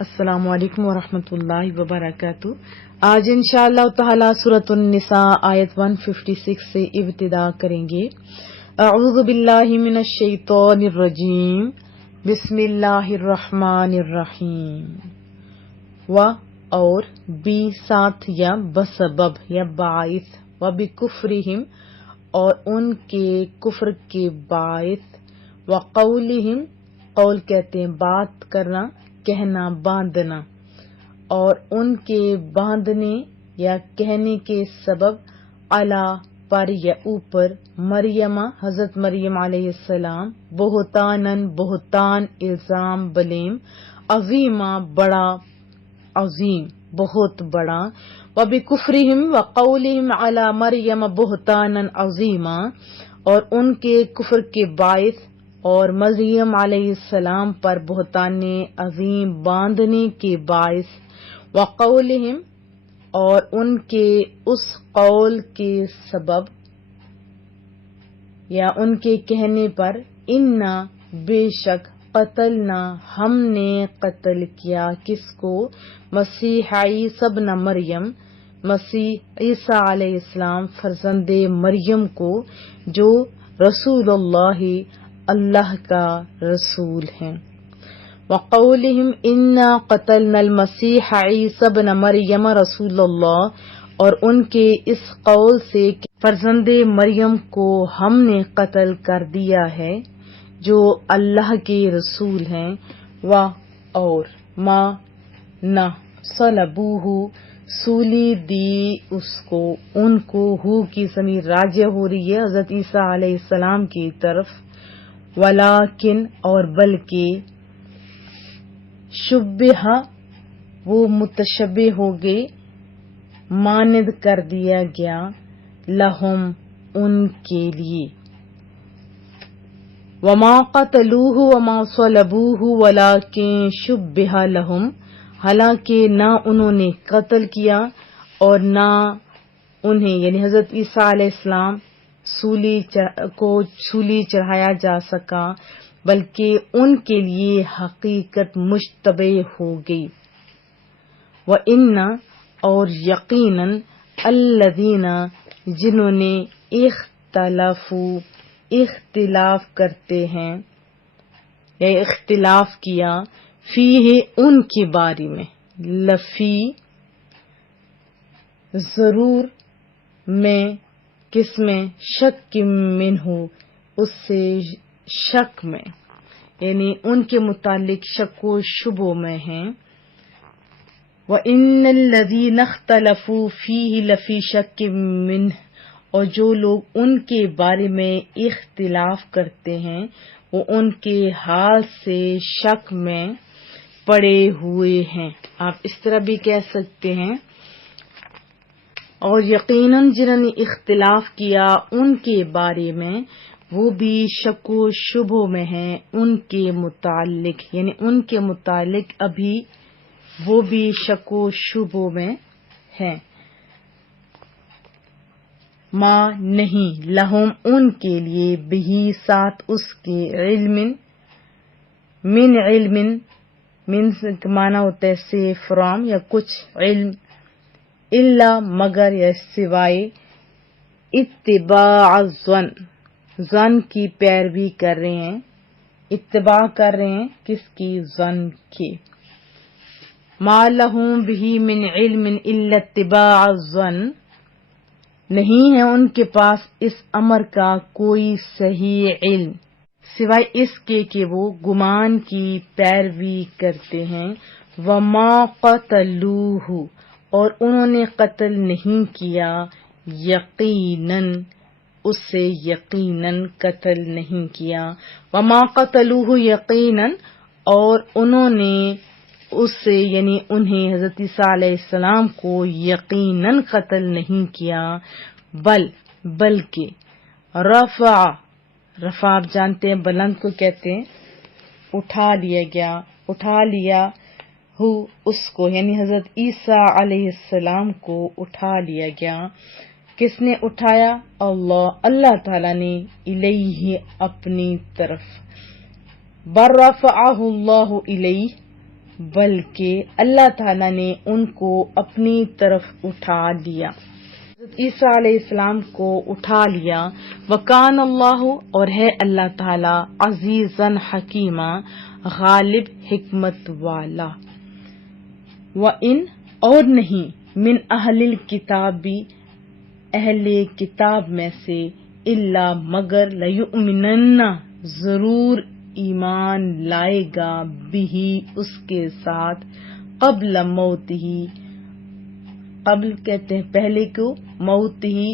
السلام علیکم ورحمۃ اللہ وبرکاتہ۔ آج انشاءاللہ تعالی سورۃ النساء آیت 156 سے ابتدا کریں گے۔ اعوذ باللہ من الشیطان الرجیم، بسم اللہ الرحمن الرحیم۔ و اور بی ساتھ یا بسبب یا باعث، و بکفرہم اور ان کے کفر کے باعث، و قولہم قول کہتے ہیں بات کرنا، کہنا، باندھنا، اور ان کے باندھنے یا کہنے کے سبب علی پر یا اوپر مریم حضرت مریم علیہ السلام بہتانن بہتان الزام بلیم عظیمہ بڑا عظیم بہت بڑا، وبکفرہم وقولہم علی مریم بہتانا عظیما اور ان کے کفر کے باعث اور مریم علیہ السلام پر بہتان عظیم باندھنے کے باعث، وقولہم اور ان کے اس قول کے سبب یا ان کے کہنے پر، انا بے شک قتلنا ہم نے قتل کیا کس کو، مسیح عیسی ابن مریم مسیح عیسیٰ علیہ السلام فرزند مریم کو، جو رسول اللہ کا رسول ہیں۔ وقولہم انا قتلنا المسیح عیسی ابن مریم رسول اللہ اور ان کے اس قول سے کہ فرزند مریم کو ہم نے قتل کر دیا ہے جو اللہ کے رسول ہیں، و اور ما نہ صلبوہ سولی دی اس کو ان کو، ہو کی ضمیر راجع ہو رہی ہے حضرت عیسیٰ علیہ السلام کی طرف، ولیکن اور بلکہ، شبہ وہ متشبہ ہو گئے، مانند کر دیا گیا، لہم ان کے لیے، وما قتلوہ وما صلبوہ ولیکن شبہ لہم، حالانکہ نہ انہوں نے قتل کیا اور نہ انہیں یعنی حضرت عیسیٰ علیہ السلام سولی چڑھایا جا سکا، بلکہ ان کے لیے حقیقت مشتبہ ہو گئی۔ وَإِنَّ اور یقیناً الذین جنہوں نے اختلاف کرتے ہیں یا اختلاف کیا، فیہ ان کے بارے میں، لفی ضرور میں، کس میں، شک منہ اس سے شک میں، یعنی ان کے متعلق شک و شبہ میں ہیں۔ وَإِنَّ الَّذِينَ اخْتَلَفُوا فِيهِ لَفِي شَكٍّ مِّنْهُ اور جو لوگ ان کے بارے میں اختلاف کرتے ہیں وہ ان کے حال سے شک میں پڑے ہوئے ہیں۔ آپ اس طرح بھی کہہ سکتے ہیں، اور یقیناً جنہوں نے اختلاف کیا ان کے بارے میں وہ بھی شک و شبہ میں ہیں ان کے متعلق، یعنی ان کے متعلق ابھی وہ بھی شک و شبہ میں ہیں۔ ما نہیں، لہم ان کے لیے، بہی ساتھ اس کے، علم کا معنی ہوتا ہے سے فرام یا کچھ علم، الا مگر یا سوائے، اتباع ظن کی پیروی کر رہے ہیں، اتباع کر رہے ہیں کس کی، ظن کی۔ ما لہم بہ من علم الا اتباع الظن نہیں ہے ان کے پاس اس امر کا کوئی صحیح علم سوائے اس کے کہ وہ گمان کی پیروی کرتے ہیں۔ وما قتلوہ اور انہوں نے قتل نہیں کیا، یقیناً اس سے یقیناً قتل نہیں کیا، وما قتلوہ یقیناً اور انہوں نے اس سے یعنی انہیں حضرت عیسیٰ علیہ السلام کو یقیناً قتل نہیں کیا، بلکہ رفع آپ جانتے ہیں بلند کو کہتے ہیں، اٹھا لیا ہو اس کو یعنی حضرت عیسیٰ علیہ السلام کو اٹھا لیا گیا۔ کس نے اٹھایا؟ اللہ تعالیٰ نے، الیہ اپنی طرف، بر رفعہ اللہ الیہ بلکہ اللہ تعالیٰ نے ان کو اپنی طرف اٹھا لیا، حضرت عیسیٰ علیہ السلام کو اٹھا لیا۔ وکان اللہ، اور ہے اللہ تعالیٰ، عزیزاً حکیمہ، غالب حکمت والا۔ وَإِنْ، اور نہیں، من اہل الکتاب، اہل کتاب میں سے، الا مگر، لیؤمنن، ضرور ایمان لائے گا، بھی اس کے ساتھ، قبل موتہ، قبل کہتے ہیں پہلے کو، موت ہی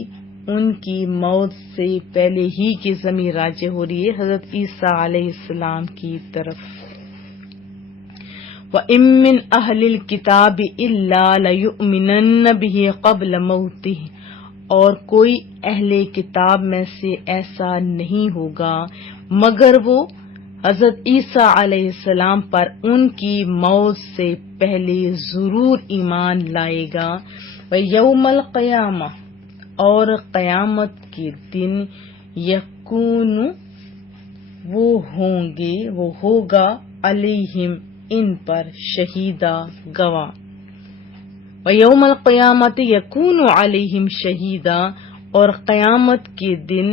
ان کی موت سے پہلے ہی کی ضمیر راجع ہو رہی ہے حضرت عیسیٰ علیہ السلام کی طرف۔ وَإِن مِّنْ أَهْلِ الْكِتَابِ إِلَّا لَيُؤْمِنَنَّ بِهِ قَبْلَ مَوْتِهِ، اور کوئی اہل کتاب میں سے ایسا نہیں ہوگا مگر وہ حضرت عیسیٰ علیہ السلام پر ان کی موت سے پہلے ضرور ایمان لائے گا۔ وَيَوْمَ الْقِيَامَةِ، اور قیامت کے دن، یکون، وہ ہوں گے، وہ ہوگا، علیہم، ان پر، شہیدہ، گواہ۔ وَيَوْمَ الْقِيَامَةِ يَكُونُ عَلَيْهِمْ شَهِيدًا، اور قیامت کے دن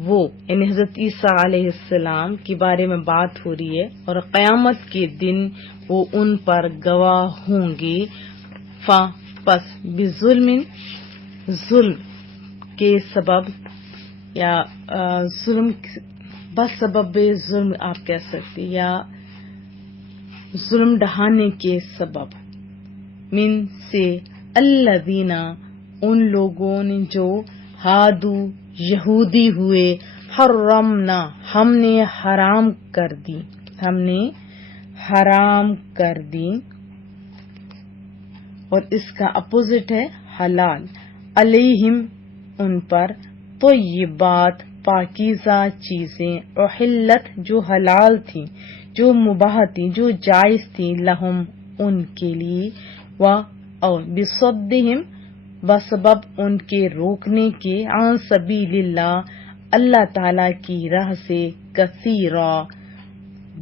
وہ، یعنی حضرت عیسیٰ علیہ السلام کے بارے میں بات ہو رہی ہے، اور قیامت کے دن وہ ان پر گواہ ہوں گے۔ پس بظلم، ظلم کے سبب، یا ظلم بس سبب ظلم آپ کہہ سکتے، یا ظلم ڈھانے کے سبب، من سے، الذین، ان لوگوں نے جو، ہادو، یہودی ہوئے، حرمنا، ہم نے حرام کر دی، ہم نے حرام کر دی، اور اس کا اپوزٹ ہے حلال، علیہم، ان پر، طیبات، پاکیزہ چیزیں، احلت، جو حلال تھیں، جو مباح تھیں، جو جائز تھیں، لہم، ان کے لیے، اور بصدہم، بسبب ان کے روکنے کے، عن سبیل اللہ، اللہ تعالی کی راہ سے، کثیرا،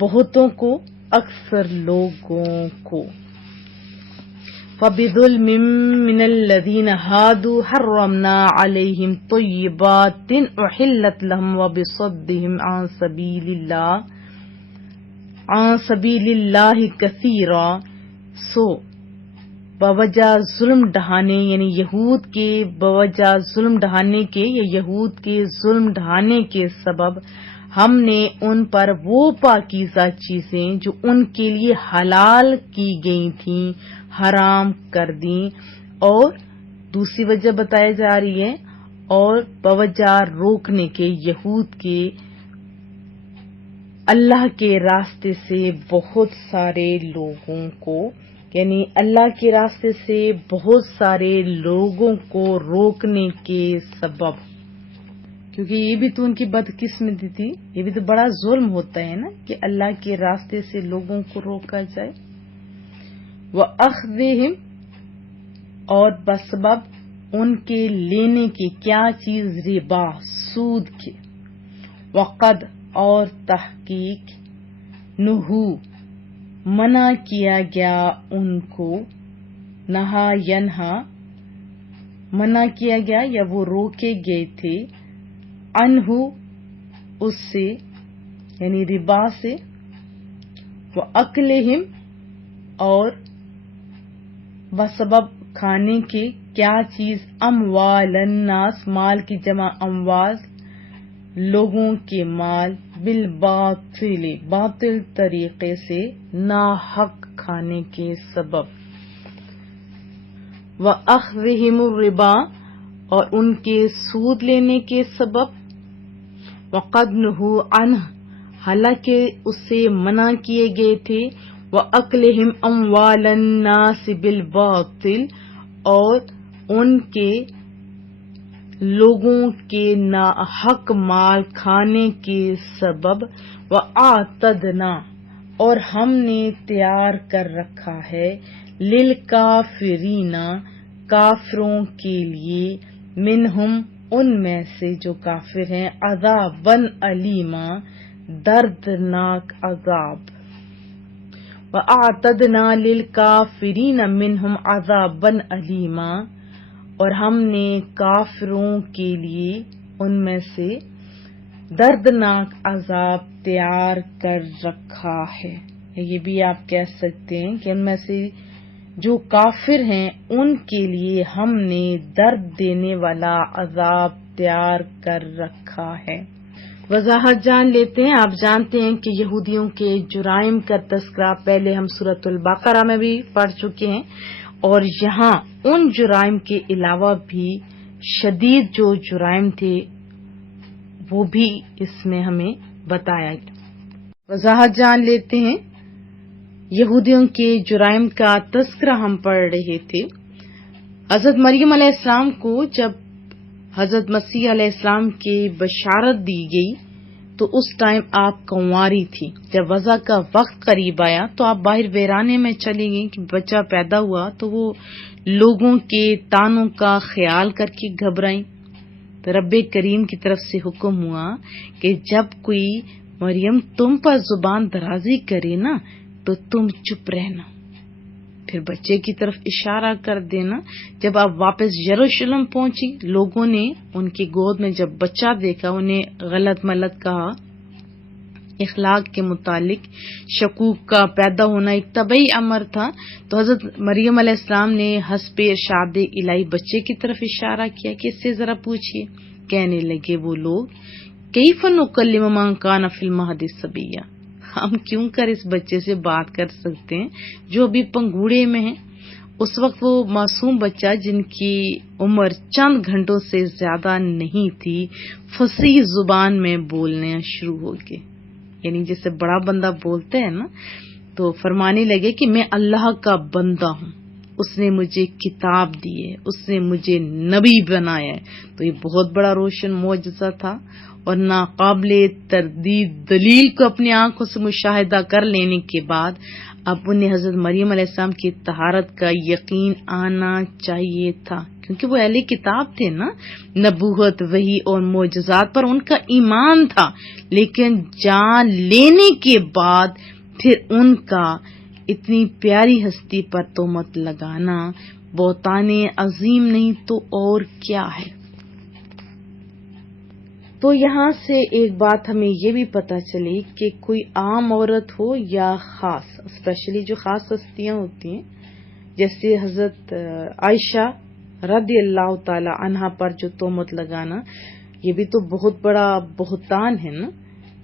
بہتوں کو، اکثر لوگوں کو۔ فَبِظُلْمٍ مِّنَ الَّذِينَ هَادُوا حَرَّمْنَا عَلَيْهِمْ طَيِّبَاتٍ أُحِلَّتْ لَهُمْ وَبِصَدِّهِمْ عَن سَبِيلِ اللَّهِ كَثِيرًا، سو بوجہ ظلم ڈھانے، یعنی یہود کے بوجہ ظلم ڈھانے کے، یا یہود کے ظلم ڈھانے کے سبب، ہم نے ان پر وہ پاکیزہ چیزیں جو ان کے لیے حلال کی گئی تھیں، حرام کر دیں، اور دوسری وجہ بتائی جا رہی ہے، اور بوجہ روکنے کے، یہود کے اللہ کے راستے سے بہت سارے لوگوں کو، یعنی اللہ کے راستے سے بہت سارے لوگوں کو روکنے کے سبب، کیونکہ یہ بھی تو ان کی بدقسمتی تھی، یہ بھی تو بڑا ظلم ہوتا ہے نا کہ اللہ کے راستے سے لوگوں کو روکا جائے۔ وَأَخْذِهِمْ، اور بسبب ان کے لینے کی، کیا چیز، ربا، سود کے، وقد، اور تحقیق، نہو، منع کیا گیا ان کو، نہا ینہا، منع کیا گیا یا وہ روکے گئے تھے، عنہ، اس سے، یعنی ربا سے، وَأَكْلِهِمْ، اور بسبب کھانے کے، کیا چیز، اموال الناس، مال کی جمع اموال، لوگوں کے مال، بالباطل، باطل طریقے سے، ناحق کھانے کے سبب، وَأَخْذِهِمُ الرِّبَا، اور ان کے سود لینے کے سبب، وَقَدْ نُهُوا عَنْهُ، حالانکہ اس سے منع کیے گئے تھے، وَأَكْلِهِمْ أَمْوَالَ النَّاسِ بِالْبَاطِلِ، اور ان کے لوگوں کے ناحق مال کھانے کے سبب، وَأَعْتَدْنَا، اور ہم نے تیار کر رکھا ہے، لِلْكَافِرِينَ، کافروں کے لیے، منہم، ان میں سے جو کافر ہیں، عذابًا علیما، دردناک عذاب۔ وَأَعْتَدْنَا لِلْكَافِرِينَ مِنْهُمْ عَذَابًا أَلِيمًا، اور ہم نے کافروں کے لیے ان میں سے دردناک عذاب تیار کر رکھا ہے۔ یہ بھی آپ کہہ سکتے ہیں کہ ان میں سے جو کافر ہیں ان کے لیے ہم نے درد دینے والا عذاب تیار کر رکھا ہے۔ وضاحت جان لیتے ہیں۔ آپ جانتے ہیں کہ یہودیوں کے جرائم کا تذکرہ پہلے ہم سورۃ البقرہ میں بھی پڑھ چکے ہیں، اور یہاں ان جرائم کے علاوہ بھی شدید جو جرائم تھے وہ بھی اس میں ہمیں بتایا گیا۔ وضاحت جان لیتے ہیں۔ یہودیوں کے جرائم کا تذکرہ ہم پڑھ رہے تھے۔ حضرت مریم علیہ السلام کو جب حضرت مسیح علیہ السلام کی بشارت دی گئی تو اس ٹائم آپ کنواری تھی۔ جب وضع کا وقت قریب آیا تو آپ باہر ویرانے میں چلی گئیں کہ بچہ پیدا ہوا، تو وہ لوگوں کے طعنوں کا خیال کر کے گھبرائیں۔ تو رب کریم کی طرف سے حکم ہوا کہ جب کوئی مریم تم پر زبان درازی کرے نا تو تم چپ رہنا، پھر بچے کی طرف اشارہ کر دینا۔ جب آپ واپس یروشلم پہنچی، لوگوں نے ان کی گود میں جب بچہ دیکھا، انہیں غلط ملت کہا۔ اخلاق کے متعلق شکوک کا پیدا ہونا ایک طبعی امر تھا، تو حضرت مریم علیہ السلام نے حسب ارشاد الہی بچے کی طرف اشارہ کیا کہ اس سے ذرا پوچھیے۔ کہنے لگے وہ لوگ، کیف نکلم من کان فی المہد صبیا، ہم کیوں کر اس بچے سے بات کر سکتے ہیں جو ابھی پنگوڑے میں ہیں۔ اس وقت وہ معصوم بچہ جن کی عمر چند گھنٹوں سے زیادہ نہیں تھی فصیح زبان میں بولنے شروع ہو گئے، یعنی جیسے بڑا بندہ بولتا ہے نا، تو فرمانے لگے کہ میں اللہ کا بندہ ہوں، اس نے مجھے کتاب دی ہے، اس نے مجھے نبی بنایا ہے۔ تو یہ بہت بڑا روشن معجزہ تھا، اور ناقابل تردید دلیل کو اپنی آنکھوں سے مشاہدہ کر لینے کے بعد اب انہیں حضرت مریم علیہ السلام کی طہارت کا یقین آنا چاہیے تھا، کیونکہ وہ اہل کتاب تھے نا، نبوت، وحی اور معجزات پر ان کا ایمان تھا، لیکن جان لینے کے بعد پھر ان کا اتنی پیاری ہستی پر تہمت لگانا بہتان عظیم نہیں تو اور کیا ہے۔ تو یہاں سے ایک بات ہمیں یہ بھی پتہ چلی کہ کوئی عام عورت ہو یا خاص، اسپیشلی جو خاص ہستیاں ہوتی ہیں جیسے حضرت عائشہ رضی اللہ تعالی عنہا پر جو تہمت لگانا، یہ بھی تو بہت بڑا بہتان ہے نا،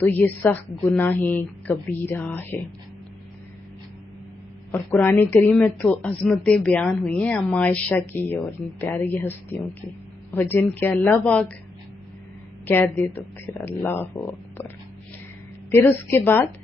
تو یہ سخت گناہ کبیرہ ہے۔ اور قرآن کریم میں تو عظمتیں بیان ہوئی ہیں اما عائشہ کی اور ان پیاری ہستیوں کی، اور جن کے اللہ پاک کہہ دے تو پھر اللہ اکبر۔ پھر اس کے بعد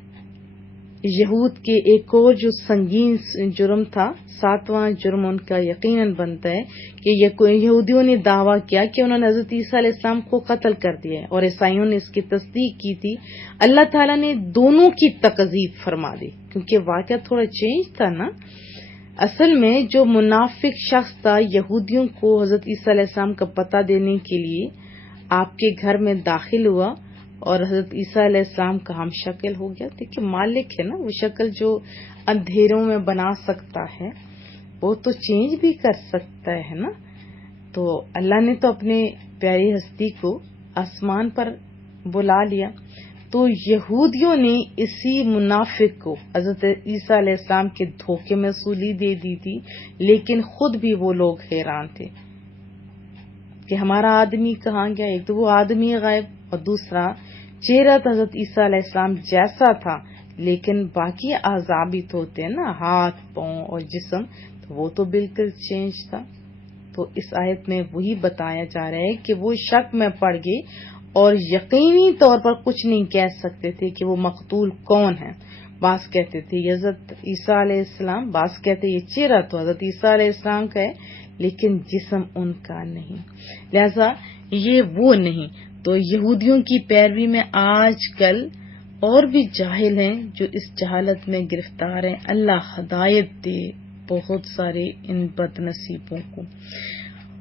یہود کے ایک اور جو سنگین جرم تھا، 7واں جرم ان کا یقیناً بنتا ہے کہ یہودیوں نے دعویٰ کیا کہ انہوں نے حضرت عیسیٰ علیہ السلام کو قتل کر دیا ہے، اور عیسائیوں نے اس کی تصدیق کی تھی۔ اللہ تعالیٰ نے دونوں کی تکذیب فرما دی، کیونکہ واقعہ تھوڑا چینج تھا نا۔ اصل میں جو منافق شخص تھا یہودیوں کو حضرت عیسیٰ علیہ السلام کا پتہ دینے کے لیے آپ کے گھر میں داخل ہوا اور حضرت عیسیٰ علیہ السلام کا ہم شکل ہو گیا۔ دیکھیے مالک ہے نا، وہ شکل جو اندھیروں میں بنا سکتا ہے وہ تو چینج بھی کر سکتا ہے نا۔ تو اللہ نے تو اپنے پیاری ہستی کو آسمان پر بلا لیا، تو یہودیوں نے اسی منافق کو حضرت عیسیٰ علیہ السلام کے دھوکے میں سولی دے دی تھی، لیکن خود بھی وہ لوگ حیران تھے کہ ہمارا آدمی کہاں گیا۔ ایک تو وہ آدمی غائب، اور دوسرا چہرہ تو حضرت عیسیٰ علیہ السلام جیسا تھا، لیکن باقی اعضاء بھی تو ہوتے ہیں نا، ہاتھ، پاؤں اور جسم، تو وہ تو بالکل چینج تھا۔ تو اس آیت میں وہی بتایا جا رہا ہے کہ وہ شک میں پڑ گئے اور یقینی طور پر کچھ نہیں کہہ سکتے تھے کہ وہ مقتول کون ہے۔ بعض کہتے تھے یہ حضرت عیسیٰ علیہ السلام، بعض کہتے یہ چہرہ تو حضرت عیسیٰ علیہ السلام کا ہے لیکن جسم ان کا نہیں، لہذا یہ وہ نہیں۔ تو یہودیوں کی پیروی میں آج کل اور بھی جاہل ہیں جو اس جہالت میں گرفتار ہیں۔ اللہ ہدایت دے بہت سارے ان بد نصیبوں کو۔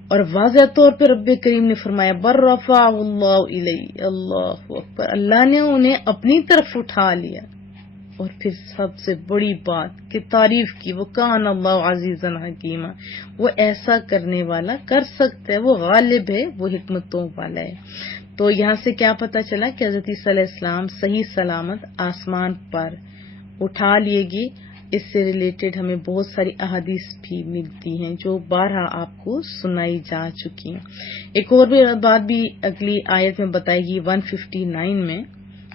اور واضح طور پہ رب کریم نے فرمایا بر رفع اللہ الیہ، اللہ اکبر، اللہ نے انہیں اپنی طرف اٹھا لیا۔ اور پھر سب سے بڑی بات کہ تعریف کی، وہ کان اللہ عزیزا حکیما، وہ ایسا کرنے والا کر سکتا ہے، وہ غالب ہے، وہ حکمتوں والا ہے۔ تو یہاں سے کیا پتا چلا کہ حضرت عیسیٰ علیہ السلام صحیح سلامت آسمان پر اٹھا لیے گی۔ اس سے ریلیٹڈ ہمیں بہت ساری احادیث بھی ملتی ہیں جو بارہا آپ کو سنائی جا چکی ہیں۔ ایک اور بھی بات بھی اگلی آیت میں بتائے گی 159 میں،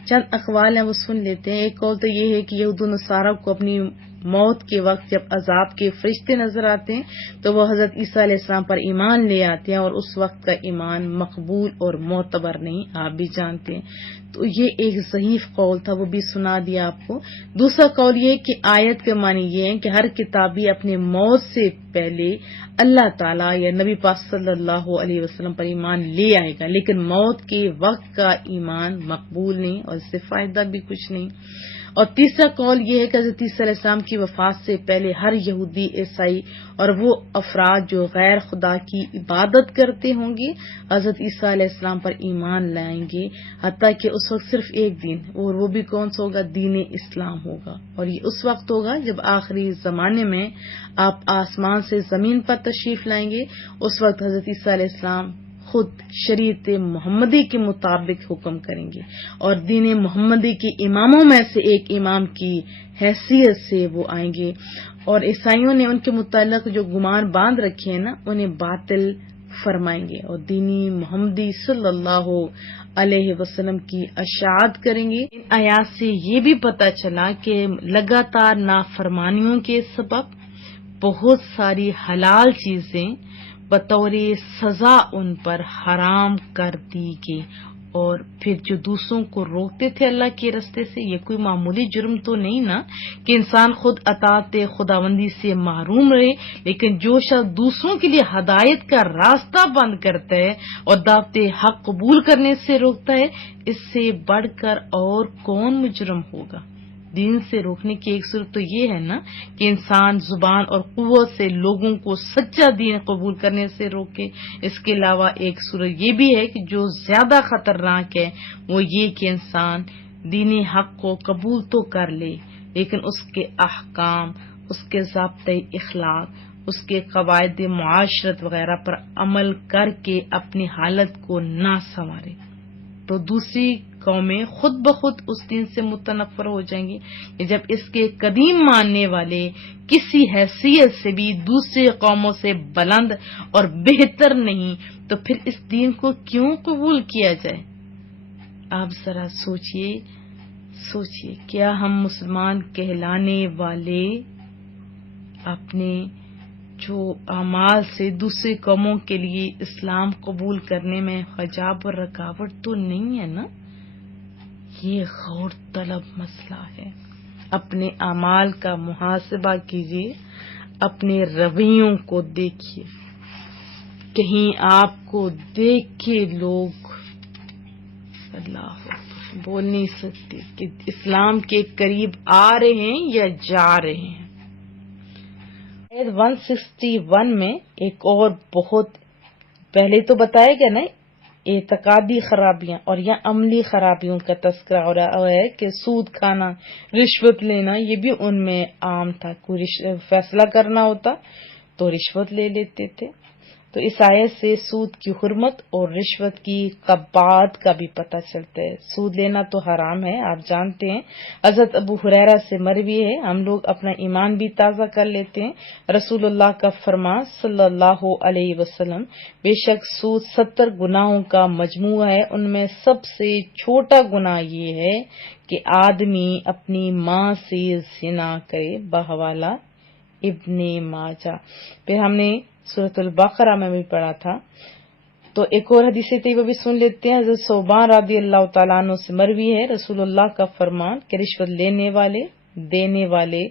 چند اقوال ہیں وہ سن لیتے ہیں۔ ایک قول تو یہ ہے کہ یہود و نصارہ کو اپنی موت کے وقت جب عذاب کے فرشتے نظر آتے ہیں تو وہ حضرت عیسیٰ علیہ السلام پر ایمان لے آتے ہیں، اور اس وقت کا ایمان مقبول اور معتبر نہیں، آپ بھی جانتے ہیں۔ تو یہ ایک ضعیف قول تھا، وہ بھی سنا دیا آپ کو۔ دوسرا قول یہ کہ آیت کے معنی یہ ہے کہ ہر کتابی اپنے موت سے پہلے اللہ تعالیٰ یا نبی پاک صلی اللہ علیہ وسلم پر ایمان لے آئے گا، لیکن موت کے وقت کا ایمان مقبول نہیں اور اس سے فائدہ بھی کچھ نہیں۔ اور تیسرا قول یہ ہے کہ حضرت عیسیٰ علیہ السلام کی وفات سے پہلے ہر یہودی، عیسائی اور وہ افراد جو غیر خدا کی عبادت کرتے ہوں گے حضرت عیسیٰ علیہ السلام پر ایمان لائیں گے، حتیٰ کہ اس وقت صرف ایک دین، اور وہ بھی کون سا ہوگا؟ دین اسلام ہوگا۔ اور یہ اس وقت ہوگا جب آخری زمانے میں آپ آسمان سے زمین پر تشریف لائیں گے، اس وقت حضرت عیسیٰ علیہ السلام خود شریعت محمدی کے مطابق حکم کریں گے، اور دین محمدی کے اماموں میں سے ایک امام کی حیثیت سے وہ آئیں گے، اور عیسائیوں نے ان کے متعلق جو گمان باندھ رکھے ہیں نا انہیں باطل فرمائیں گے، اور دینی محمدی صلی اللہ علیہ وسلم کی اشاعت کریں گے۔ ان آیات سے یہ بھی پتہ چلا کہ لگاتار نافرمانیوں کے سبب بہت ساری حلال چیزیں بطور سزا ان پر حرام کر دی گئی، اور پھر جو دوسروں کو روکتے تھے اللہ کے راستے سے، یہ کوئی معمولی جرم تو نہیں نا کہ انسان خود اطاعت خداوندی سے محروم رہے، لیکن جو شخص دوسروں کے لیے ہدایت کا راستہ بند کرتا ہے اور دعوت حق قبول کرنے سے روکتا ہے، اس سے بڑھ کر اور کون مجرم ہوگا؟ دین سے روکنے کی ایک صورت تو یہ ہے نا کہ انسان زبان اور قوت سے لوگوں کو سچا دین قبول کرنے سے روکے۔ اس کے علاوہ ایک صورت یہ بھی ہے کہ جو زیادہ خطرناک ہے وہ یہ کہ انسان دین حق کو قبول تو کر لے لیکن اس کے احکام، اس کے ضابطۂ اخلاق، اس کے قواعد معاشرت وغیرہ پر عمل کر کے اپنی حالت کو نہ سنوارے، تو دوسری قومیں خود بخود اس دین سے متنفر ہو جائیں گی کہ جب اس کے قدیم ماننے والے کسی حیثیت سے بھی دوسری قوموں سے بلند اور بہتر نہیں تو پھر اس دین کو کیوں قبول کیا جائے؟ آپ ذرا سوچئے کیا ہم مسلمان کہلانے والے اپنے جو اعمال سے دوسری قوموں کے لیے اسلام قبول کرنے میں حجاب اور رکاوٹ تو نہیں ہے نا؟ یہ غور طلب مسئلہ ہے۔ اپنے اعمال کا محاسبہ کیجیے، اپنے رویوں کو دیکھیے، کہیں آپ کو دیکھ کے لوگ اللہ بول نہیں سکتے کہ اسلام کے قریب آ رہے ہیں یا جا رہے ہیں۔ 161 میں ایک اور بہت پہلے تو بتایا گیا نا اعتقادی خرابیاں اور یا عملی خرابیوں کا تذکرہ ہو رہا ہے کہ سود کھانا، رشوت لینا، یہ بھی ان میں عام تھا۔ کوئی فیصلہ کرنا ہوتا تو رشوت لے لیتے تھے۔ تو اس آیت سے سود کی حرمت اور رشوت کی قباحت کا بھی پتہ چلتا ہے۔ سود لینا تو حرام ہے، آپ جانتے ہیں۔ حضرت ابو ہریرہ سے مروی ہے، ہم لوگ اپنا ایمان بھی تازہ کر لیتے ہیں۔ رسول اللہ کا فرمان صلی اللہ علیہ وسلم، بے شک سود 70 گناہوں کا مجموعہ ہے، ان میں سب سے چھوٹا گناہ یہ ہے کہ آدمی اپنی ماں سے زنا کرے، بحوالہ ابن ماجہ۔ پھر ہم نے سورۃ البقرہ میں بھی پڑھا تھا۔ تو ایک اور حدیث طیبہ بھی سن لیتے ہیں۔ حضرت ثوبان رضی اللہ تعالیٰ عنہ سے مروی ہے، رسول اللہ کا فرمان کہ رشوت لینے والے، دینے والے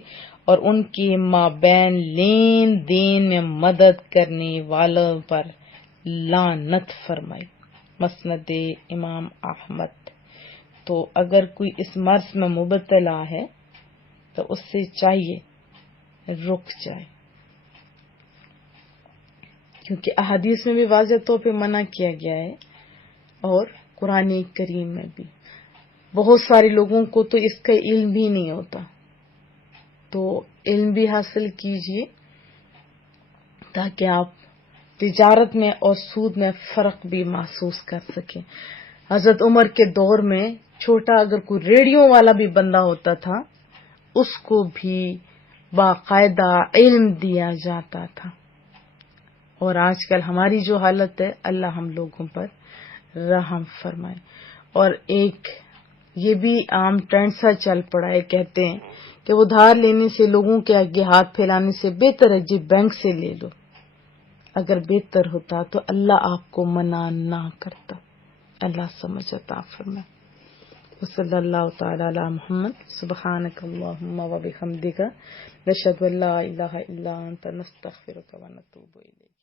اور ان کے مابین لین دین میں مدد کرنے والوں پر لعنت فرمائی، مسند امام احمد۔ تو اگر کوئی اس مرض میں مبتلا ہے تو اس سے چاہیے رک جائے، کیونکہ احادیث میں بھی واضح طور پہ منع کیا گیا ہے اور قرآن کریم میں بھی۔ بہت سارے لوگوں کو تو اس کا علم بھی نہیں ہوتا، تو علم بھی حاصل کیجیے تاکہ آپ تجارت میں اور سود میں فرق بھی محسوس کر سکیں۔ حضرت عمر کے دور میں چھوٹا اگر کوئی ریڈیو والا بھی بندہ ہوتا تھا اس کو بھی باقاعدہ علم دیا جاتا تھا، اور آج کل ہماری جو حالت ہے اللہ ہم لوگوں پر رحم فرمائے۔ اور ایک یہ بھی عام ٹرینڈ سا چل پڑا ہے، کہتے ہیں کہ ادھار لینے سے، لوگوں کے آگے ہاتھ پھیلانے سے بہتر ہے جی بینک سے لے لو۔ اگر بہتر ہوتا تو اللہ آپ کو منع نہ کرتا۔ اللہ سمجھ عطا فرمائے۔ وصلی اللہ تعالی علی محمد۔ سبحانک اللہم و بحمدک، نشہد ان لا الہ الا انت، نستغفرک و نتوب الیک۔